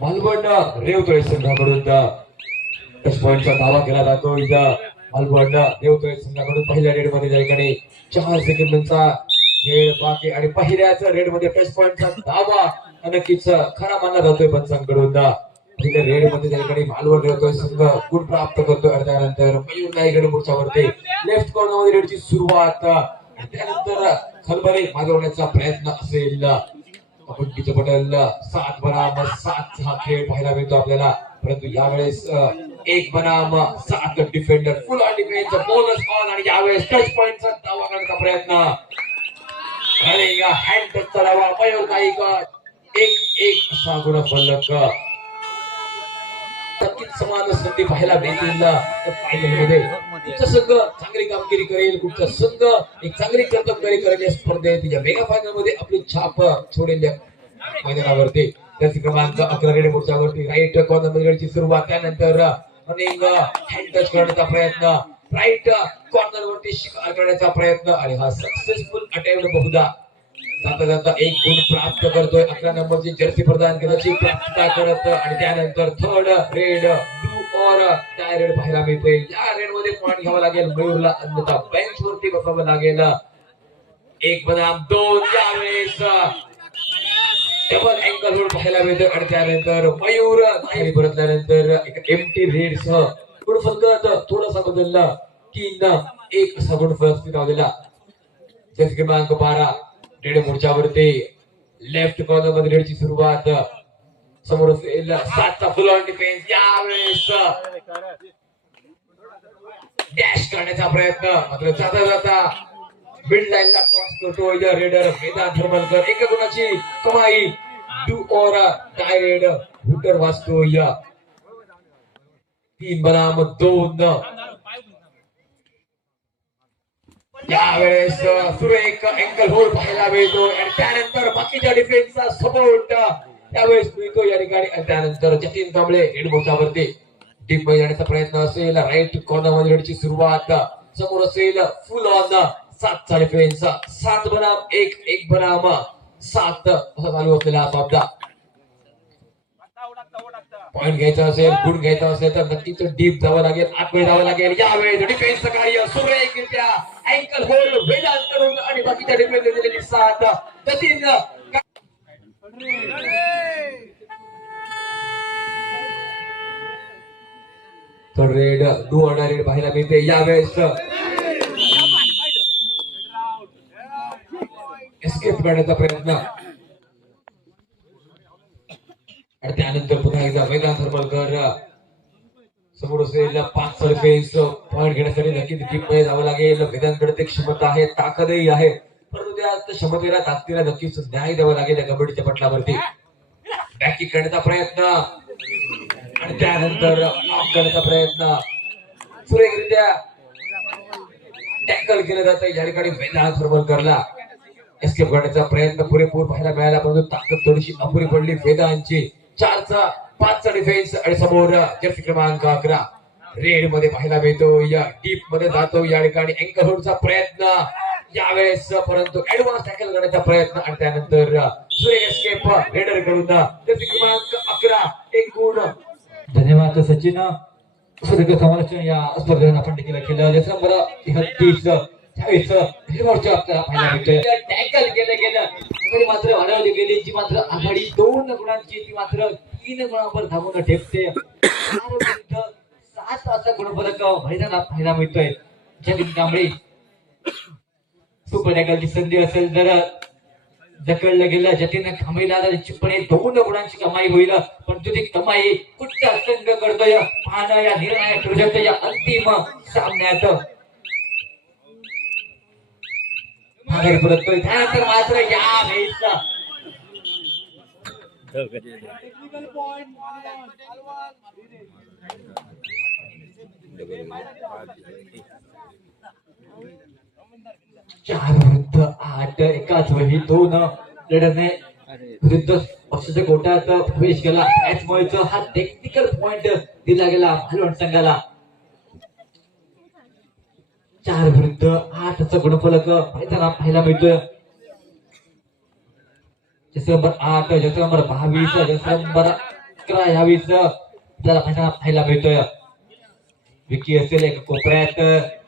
मालवण रेवतळे संघाकडून टच पॉइंटचा दावा केला जातो. इथं मालवण रेवतळे संघाकडून पहिल्या रेड मध्ये त्या ठिकाणी 4 सेकंदांचा खेळ बाकी आणि पहिल्याच रेड मध्ये टच पॉइंटचा दावा नक्कीच खरा मानला जातोय पंचांकडून. पहिल्या रेड मध्ये त्या ठिकाणी मालवण रेवतळे संघ गुण प्राप्त करतोय आणि त्यानंतर मयूर नाईकडे पुढच्या वरती लेफ्ट कॉर्नर मध्ये रेडची सुरुवात त्यानंतर खलबले मागवण्याचा प्रयत्न असेल. कबड्डीचं पटल 7 बनाम 7 हा खेळ पाहायला मिळतो आपल्याला. परंतु यावेळेस 1 बनाम 7 defender full on defence bonus on आणि यावेळेस टच पॉइंटचा दावा करण्याचा प्रयत्न अरे या हँड टचचा दावा मयूर नाईक 1-1 असा गुण फलक. नक्कीच समान संधी पाहायला मिळतील फायनल मध्ये. कुठचा संघ चांगली कामगिरी करेल, कुठचा संघ एक चांगली कर्तबगारी करेल या स्पर्धेत या मेगा फायनल मध्ये आपली छाप छोडेल मैदानावरती. त्याच क्रमांक 11 रेड मोर्चा वरती राईट कॉर्नर मध्ये सुरुवात त्यानंतर रनिंग हँड टच करण्याचा प्रयत्न राईट कॉर्नर वरती शिकार करण्याचा प्रयत्न आणि हा सक्सेसफुल अटेम्प्ट बहुधा जाता जाता 1 गुण प्राप्त करतोय. 11 नंबरची जर्सी प्रदान केल्याची प्राप्तता करत आणि त्यानंतर थर्ड रेड ब्लू और त्या रेड पाहायला मिळते. या रेड मध्ये पॉइंट घ्यावा लागेल मयूरला, अन्यथा बेंच वरती बसावं लागेल. 1 बनाम 2 यावेळेस डबल अँगल होल्ड पाहायला मिळतोय आणि त्यानंतर मयूर नाही परतल्यानंतर एक एम्प्टी रेड सह गुण फलक थोडासा बदलला 3-1 असा गुण फलक स्थिरावलेला. जर्सी क्रमांक 12 रेड मोर्चावरती लेफ्ट कॉर्नर मध्ये रेडची सुरुवात समोर 7चा फुल ऑन डिफेन्स यावेळेस डॅश करण्याचा प्रयत्न मात्र जाता जाता मिड लाईनला क्रॉस करतो रेडर वेदांत थर्मलकर. 1 गुणाची कमाई डू और टाय रेड हुटर वाचतो 3 बनाम 2. यावेळेस सुरेख अँकल होल्ड पाहायला मिळतो आणि त्यानंतर बाकीच्या डिफेन्सचा सपोर्ट यावेळेस मिळतो या ठिकाणी. आणि त्यानंतर जतीन कांबळे रेड मोर्चावरती डीप मध्ये जाण्याचा प्रयत्न असेल. राईट कॉर्नर मध्ये रेडची सुरुवात समोर असेल फुल ऑन 7चा डिफेन्स 7 बनाम 1 बनाम 7 असा चालू असलेला हा सामना. पॉइंट घ्यायचा असेल, गुण घ्यायचा असेल तर नक्कीच डीप जावं लागेल, आतमध्ये जावं लागेल. यावेळेस डिफेन्सचं कार्य सुरेखरित्या अँकल होल्ड वेदांत करून आणि बाकीच्या डिफेन्स दिलेली साथ जतीन तर रेड डू ऑन रेड पाहायला मिळते. यावेळेस एस्केप करण्याचा प्रयत्न आणि त्यानंतर पुन्हा एकदा वेदांत थर्मलकर समोर असेल 5 डिफेन्स पॉइंट घेण्यासाठी नक्कीच डीप मध्ये जावं लागेल. वेदांतकडे ते क्षमता आहे, ताकदही आहे, परंतु त्या क्षमतेला ताकदीला नक्कीच न्याय द्यावा लागेल या कबड्डीच्या पटलावरती. बॅकिंग करण्याचा प्रयत्न आणि त्यानंतर लॉक करण्याचा प्रयत्न सुरेखरित्या टॅकल केलं जातं या ठिकाणी. वेदांत थर्मलकरला एस्केप करण्याचा प्रयत्न पुरेपूर पाहायला मिळाला, परंतु ताकद थोडीशी अपुरी पडली वेदांतची. 4चा 5चा डिफेन्स आणि समोर जर्सी क्रमांक 11 रेड मध्ये पाहायला मिळतो. या डीप मध्ये जातो या ठिकाणी. अँकल होल्डचा प्रयत्न यावेळेस, परंतु ऍडव्हान्स टॅकल करण्याचा प्रयत्न आणि त्यानंतर सुरेख एस्केप रेडर कडून. जर्सी क्रमांक 11 1 गुण. धन्यवाद सचिन. सुरेख समालोचन या स्पर्धेत आपण देखील केलं. जसं नंबर 33 आपल्याला पाहायला मिळतोय. टॅकल केलं गेलं तरी मात्र हरवली गेली. जी मात्र आघाडी 2 गुणांची ती मात्र 3 गुणांवर धावून ठेपते. 7 असा गुणफलक मैदानात पाहायला मिळतोय. जतीन कांबळे सुपर टॅकलची संधी असेल तर ढकललं गेलं. जतीन कांबळेला निश्चितपणे 2 गुणांची कमाई होईल, पण ती कमाई कुठचा संघ करतोय पाहणं या निर्णायक प्रोजेक्ट या अंतिम सामन्यात. माघारी परततोय त्यानंतर मात्र या वेळेस चार विरुद्ध 8 एकाच वेळी 2 लढणे विरुद्ध पक्षाच्या कोट्यात प्रवेश केला. त्याचमुळे हा टेक्निकल पॉइंट दिला गेला मालवण संघाला. 4 विरुद्ध 8 असा गुणफलक पाहायला मिळतोय. जसं नंबर 8, जसं नंबर 22, जसं नंबर चक्र यावेळीच आपल्याला पाहायला मिळतोय. विकी असेल एक कोपऱ्यात,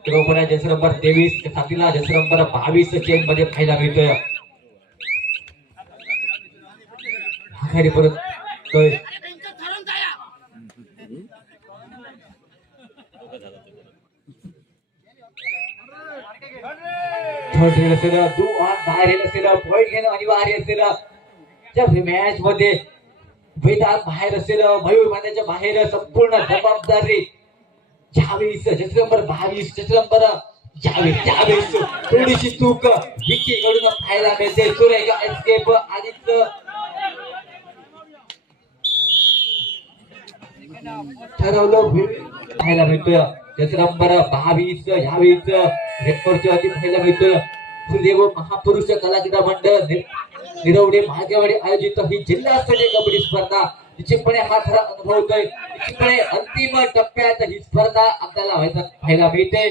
कोपऱ्यात जसं नंबर 23 साथीला जसं नंबर 22 चेन मध्ये पाहायला मिळतोय. आखाडी परत बाहेर असेल पॉईंट घेणं अनिवार्य असेल. त्या मॅच मध्ये वेदांत बाहेर असेल, मयूर मैदानाच्या बाहेर संपूर्ण जबाबदारी ज्यावेळेस जसं नंबर 22 जसं नंबर ज्यावेळेस थोडीशी चूक विकी कडून पाहायला मिळते. सुरेख एस्केप आधीच ठरवलं पाहायला मिळतोय. जसं नंबर 22 यावेळीच रेकॉर्डच्या वरती पाहायला मिळतोय. सुदेव महापुरुष कला क्रीडा मंडळ निरवडे महादेवाडी आयोजित ही जिल्हास्तरीय कबड्डी स्पर्धा निश्चितपणे हा खरा अनुभवतोय. निश्चितपणे अंतिम टप्प्यात ही स्पर्धा आपल्याला पाहायला मिळते.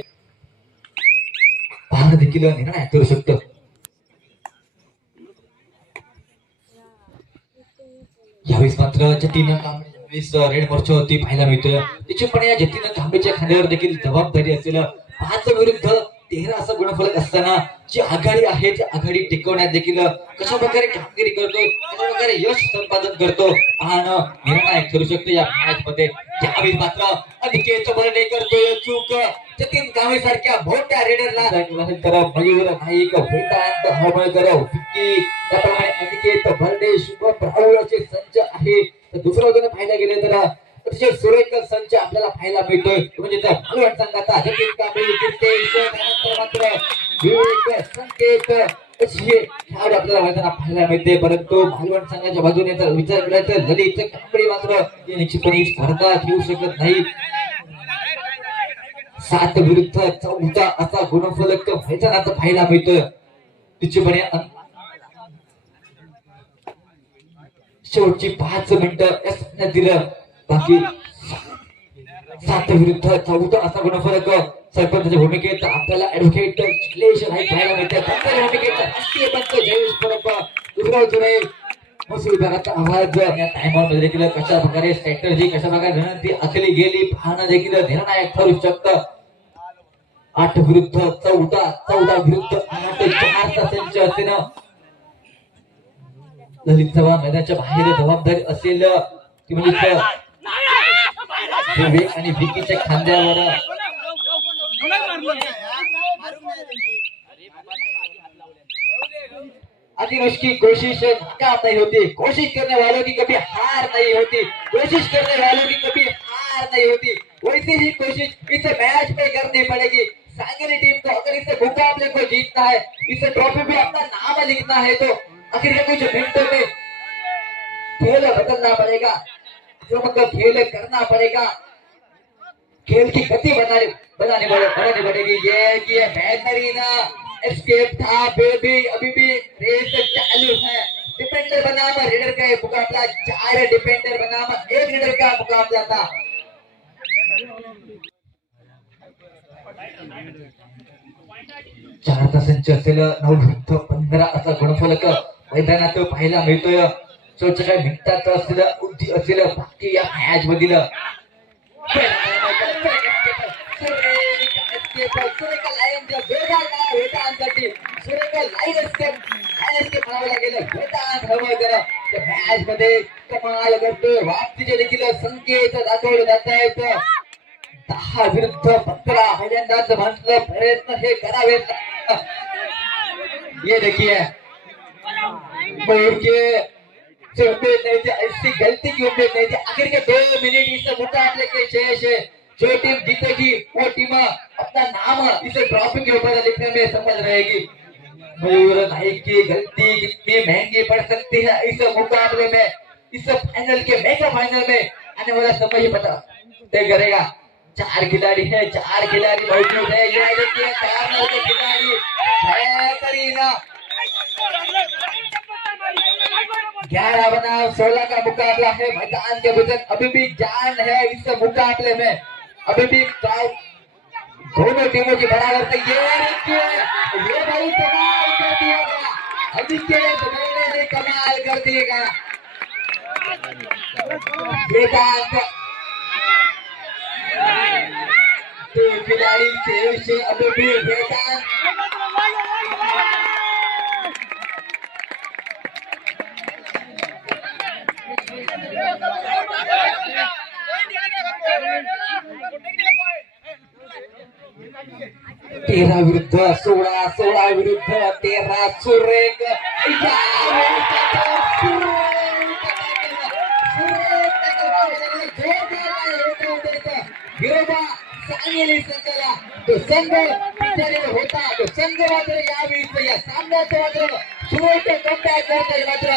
पाहणं देखील निर्णय करू शकतो. यावेळेस मात्र जतीन कांबळे रेड मोर्चावरती पाहायला मिळतोय. निश्चितपणे या जतीन कांबळेच्या खांद्यावर देखील जबाबदारी असेल. 5 विरुद्ध 13 असा गुणफलक असताना जी आघाडी आहे त्या आघाडी टिकवण्यात देखील कशा प्रकारे कामगिरी करतो, कशा प्रकारे यश संपादन करतो पाहणं निर्णायक ठरू शकतो या मॅच मध्ये. यावेळी मात्र अनिकेत बर्डे करतोय चूक. जतीन कांबळे सारख्या मोठ्या रेडरला मयूर नाईक, वेदांत हळमळकर, विकी त्याप्रमाणे अनिकेत बर्डे, शुभ राहुल असे संच आहे. दुसऱ्या बाजूने पाहायला गेले तर अतिशय सुरेख संच आपल्याला पाहायला मिळतोय. म्हणजे त्या भालवण संघाचा जतीन कांबळे, त्यानंतर मात्र विवेक संकेत असे खेळाडू आपल्याला मैदानात पाहायला मिळते. परंतु भालवण संघाच्या बाजूने जर विचार केला तर ललित कांबळे मात्र निश्चितपणे स्पर्धा घेऊ शकत नाही. 7 विरुद्ध 14 असा गुणफलक मैदानात पाहायला मिळतोय. निश्चितपणे शेवटची 5 मिनिटं दिलं. बाकी 7 विरुद्ध 14 असा गुणफलक सरपंचाच्या भूमिकेत आपल्याला ऍडव्होकेट क्लेश नाही पाहायला मिळते. भूमिकेत राष्ट्रीय पंच जयेश परब दुर्गावजुने महसूल विभागाचा आवाज या टाइमआउट मध्ये देखील कशा प्रकारे स्ट्रॅटेजी कशा प्रकारे रणनीती आखली गेली पाहणं देखील निर्णायक ठरू शकतं. 8 विरुद्ध 14 14 विरुद्ध 8 4चा संच असेल. ललित चव्हाण मैदानाच्या बाहेर जबाबदारी असेल ती म्हणजे विवेक आणि विकीच्या खांद्यावर अति उसकी कोशिश नाकाम नहीं होती. कोशिश करने वालों की कभी हार नहीं होती. कोशिश करने वालों की कभी हार नहीं होती. वैसे ही कोशिश इस मैच में करनी पड़ेगी. सांगली टीम को अगर इस मुकाबले को जीतना है, इस ट्रॉफी में अपना नाम लिखना है तो आखिर के कुछ मिनटों में खेल बदलना पड़ेगा. मतलब खेल करना पड़ेगा. खेल की गति बनानी पड़ेगी. ये बेहतरीन एस्केप था. बेबी अभी भी रेस चालू है. डिफेंडर बनाम रेडर का मुकाबला, 4 डिफेंडर बनाम 1 रेडर का मुकाबला था. 4चा संच असेल. 9 विरुद्ध 15 असा गुणफलक मैदानात पाहायला मिळतोय. शेवटच्या काही मिनिटात असेल बाकी या मॅच मधील मॅच मध्ये कमाल करतोय. वापसीचे देखील संकेत दाखवले जात आहेत. 10 विरुद्ध 15 पहिल्यांदाच म्हटलं प्रयत्न हे करावेत. ये देखिए मयूर के से उम्मीद नहीं थी, ऐसी गलती की उम्मीद नहीं थी. आखिर के 2 मिनट इस मुकाबले के शेष है. जो टीम जीतेगी वो टीम अपना नाम इस ट्रॉफी के ऊपर लिखने में सफल रहेगी. मयूर नाइक की गलती कितनी महंगी पड़ सकती है इस मुकाबले में. इस फाइनल के मेगा फाइनल में आने वाला समय ही पता तय करेगा. 4 खिलाड़ी है, 4 खिलाड़ी मौजूद है. ये देखिए 4 नंबर के खिलाड़ी बेहतरीन 11 बनाम 16 का मुकाबला है. मैदान के भीतर अभी भी जान है इस मुकाबले में. अभी भी दोनों टीमों की बराबर से ये भाई कमाल कर दिया गया. अभी के ने कमाल कर दिएगा. वेदांत तो खिलाड़ी खेल से अभी भी वेदांत तेरा विरुद्ध 16 16 विरुद्ध 13 सुरेख विरोधा सांगली संघाला तो संघ विचारलेला होता तो संघ मात्र यावेळी या सामन्याचं मात्र सुरेख कमबॅक करतोय मात्र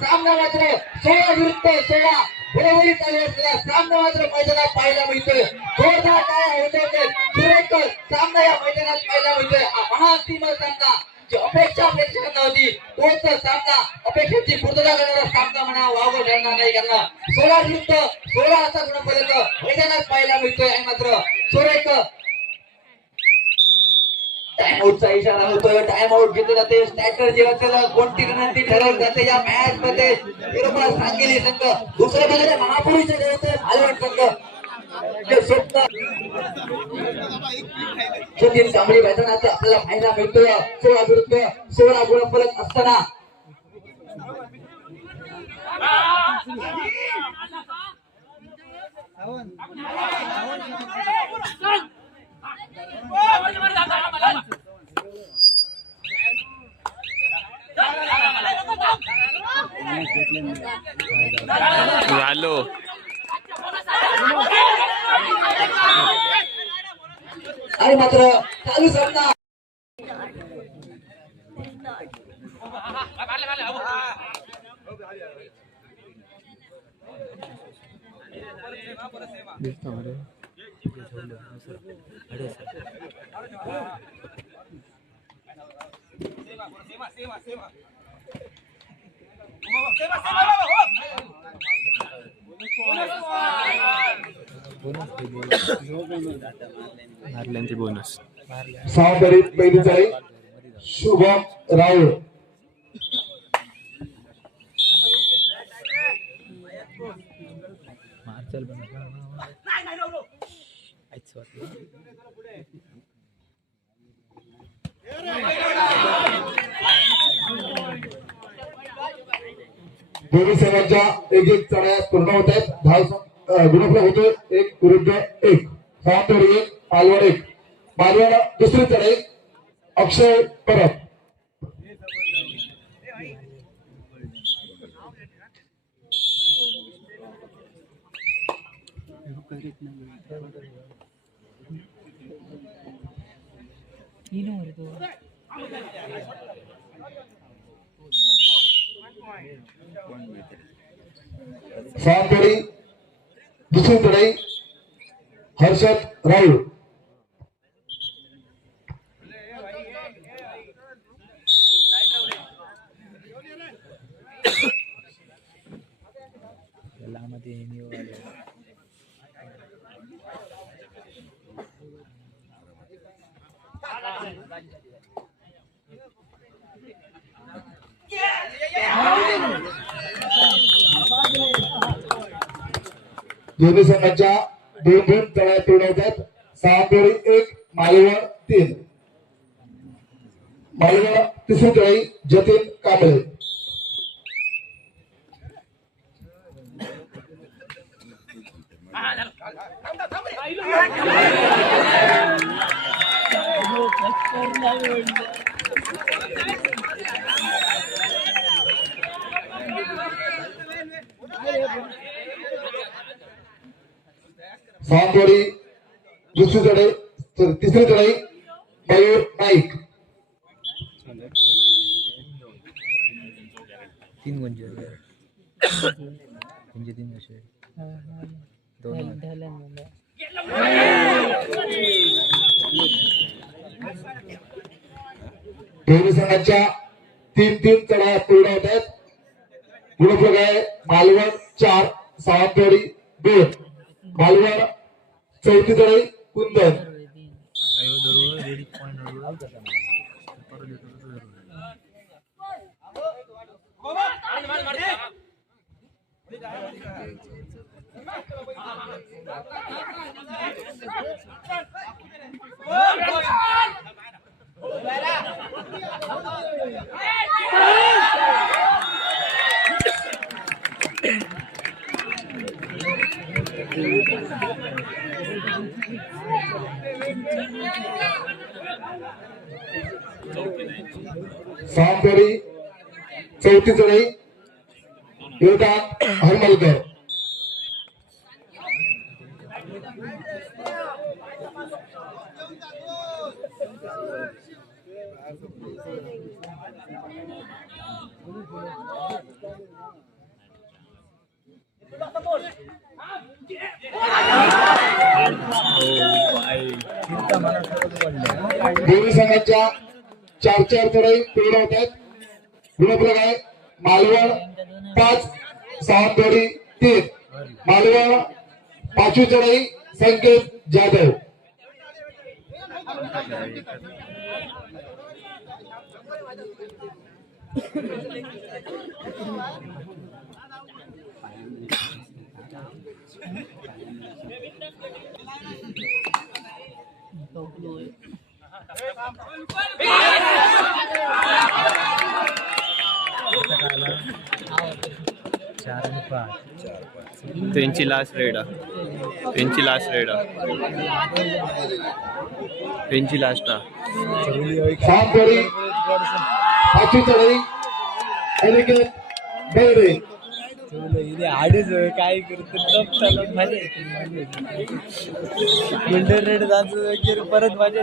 सामना मात्र 16 विरुद्ध 16 बरोबरी चालू असलेला सामना मात्र मैदानात पाहायला मिळतोय जोरदार टाळ्या होतोय सुरेख सामना या मैदानात पाहायला मिळतोय महाअंतिम सामना जी अपेक्षा प्रेक्षकांना होती तोच सामना अपेक्षेची पूर्तता करणारा सामना म्हणा वावगं ठरणार नाही त्यांना 16 विरुद्ध 16 असा गुणफलक मैदानात पाहायला मिळतोय आणि मात्र सुरेख टाइम आउटचा इशारा होतोय टाइम आउट घेतलं जाते स्ट्रॅटर्जी असेल कोणती रणनीती ठरवली जाते या मॅच मध्ये बरोबर सांगली संघ दुसऱ्या बाजूला महापुरुष मालवण संघ जतीन कांबळी मैदानात आपल्याला फायदा मिळतोय 16 विरुद्ध 16 गुणफलक असताना आणि मात्र चालू सामना बोनस सावधानी पहिली जाळी शुभम राऊळ दोन्ही संघांच्या एक एक चढाया पूर्ण होत आहेत गुणफलक होतोय 1 विरुद्ध 1 सावंतवाडी 1 पालवड 1 पालवड दुसरी चढाई अक्षय परब सावंतवाडी दुसरी चढाई हर्षद राऊळ दोन्ही संघांच्या 2-2 चढाया पूर्ण होतात सावंतवाडी 1 मालवण 3 मालवण तिसरी चढाई जतीन कांबळे सावंतवाडी दुसरी चढाई तिसरी चढाई मयूर नाईक 3 गुंज 3 कसे 2 दोन्ही संघांच्या 3-3 चढाया पूर्ण होत आहेत गुणफलक आहे मालवण 4 सावंतवाडी 2 मालवण चौथी चढाई कुंदन सावंतवाडी चौथी चढाई योगदान हरमलकर. दोन्ही संघाच्या 4-4 चढाई पूर्ण होतात. गुणफलक आहे मालवण 5 सावंतवाडी 3. मालवण 5वी चढाई संकेत जाधव. त्यांची लास्ट रेड त्यांची लास्ट रेड त्यांची लास्ट सावंतवाडी 5वी चढाई अनिकेत बैरे. अडीच काय करतो टप चालत माझ्या गोल्डन रेड जायचं परत माझ्या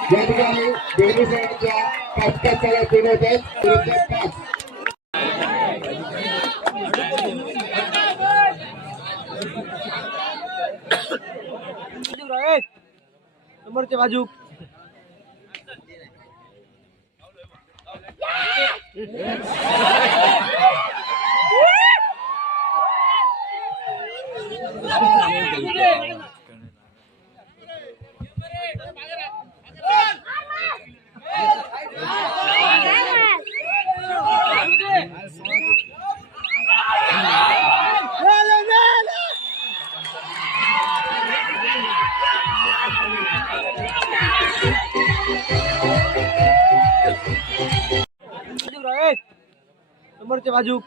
या ठिकाणी दोन्ही संघाच्या 5-5 चढाई पूर्ण होतात. 5 समोरच्या बाजू समोरच्या बाजू